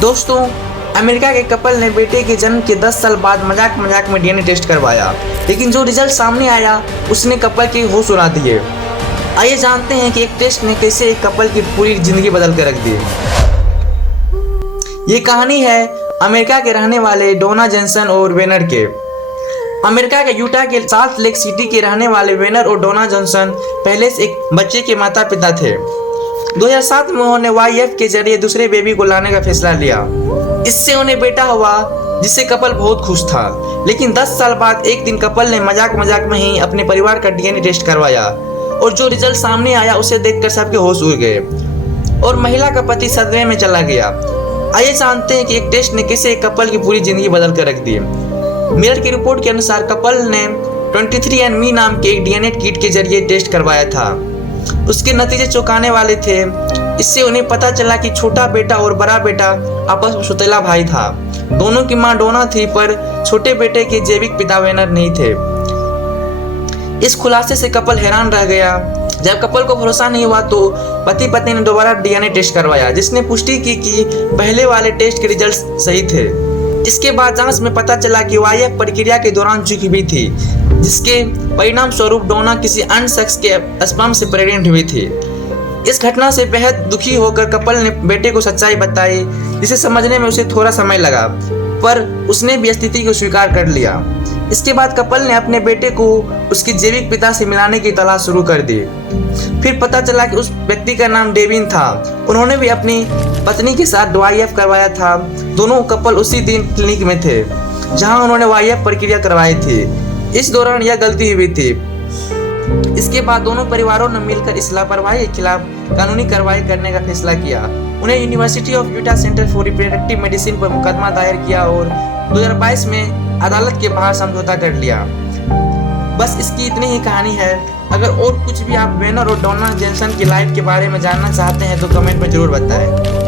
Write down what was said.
दोस्तों, अमेरिका के कपल ने बेटे के जन्म के 10 साल बाद मजाक मजाक में डीएनए टेस्ट करवाया, लेकिन जो रिजल्ट सामने आया उसने कपल के होश उड़ा दिए। आइए जानते हैं कि एक टेस्ट ने कैसे एक कपल की पूरी जिंदगी बदल कर रख दी। ये कहानी है अमेरिका के रहने वाले डोना जॉनसन और वेनर के। अमेरिका के यूटा के साल्ट लेक सिटी के रहने वाले वेनर और डोना जॉनसन पहले से एक बच्चे के माता पिता थे। 2007 में उन्होंने वाईएफ के जरिए दूसरे बेबी को लाने का फैसला लिया। इससे उन्हें बेटा हुआ, जिससे कपल बहुत खुश था। लेकिन 10 साल बाद एक दिन कपल ने मजाक मजाक में ही अपने परिवार का डीएनए टेस्ट करवाया और जो रिजल्ट सामने आया उसे देखकर सबके होश उड़ गए और महिला का पति सदमे में चला गया। आइए जानते हैं कि एक टेस्ट ने कैसे एक कपल की पूरी जिंदगी बदल कर रख दी। मिरर की रिपोर्ट के अनुसार कपल ने 23andMe नाम के एक डीएनए किट के जरिए टेस्ट करवाया था। उसके नतीजे चौंकाने वाले थे। इससे उन्हें पता चला कि छोटा बेटा और बड़ा बेटा आपस में सौतेला भाई था। दोनों की मां डोना थी, पर छोटे बेटे के जैविक पिता वेनर नहीं थे। इस खुलासे से कपल हैरान रह गया। जब कपल को भरोसा नहीं हुआ तो पति पत्नी ने दोबारा डीएनए टेस्ट करवाया, जिसने पुष्टि की कि पहले वाले टेस्ट के रिजल्ट सही थे। इसके बाद जांच में पता चला कि वाईएफ प्रक्रिया के दौरान चूक हुई थी, जिसके परिणाम स्वरूप डोना किसी अन्य शख्स के स्पर्म से प्रेग्नेंट हुई थी। इस घटना से बेहद दुखी होकर कपल ने बेटे को सच्चाई बताई, जिसे समझने में उसे थोड़ा समय लगा, पर उसने भी स्थिति को स्वीकार कर लिया। इसके बाद कपल ने अपने बेटे को उसके जैविक पिता से मिलाने की तलाश शुरू कर दी। फिर पता चला कि उस व्यक्ति का नाम डेविन था। उन्होंने भी अपनी पत्नी के साथ वाईएफ करवाया था। दोनों कपल उसी दिन क्लिनिक में थे जहां उन्होंने वाईएफ प्रक्रिया करवाई थी। इस दौरान यह गलती हुई थी। इसके बाद दोनों परिवारों ने मिलकर इस लापरवाही के खिलाफ कानूनी कार्रवाई करने का फैसला किया। उन्हें university of Utah centre for reproductive medicine पर मुकदमा दायर किया और 2022 में अदालत के बाहर समझौता कर लिया। बस इसकी इतनी ही कहानी है। अगर और कुछ भी आप वेनर और डोना जॉनसन की लाइफ के बारे में जानना चाहते हैं तो कमेंट में जरूर बताएं।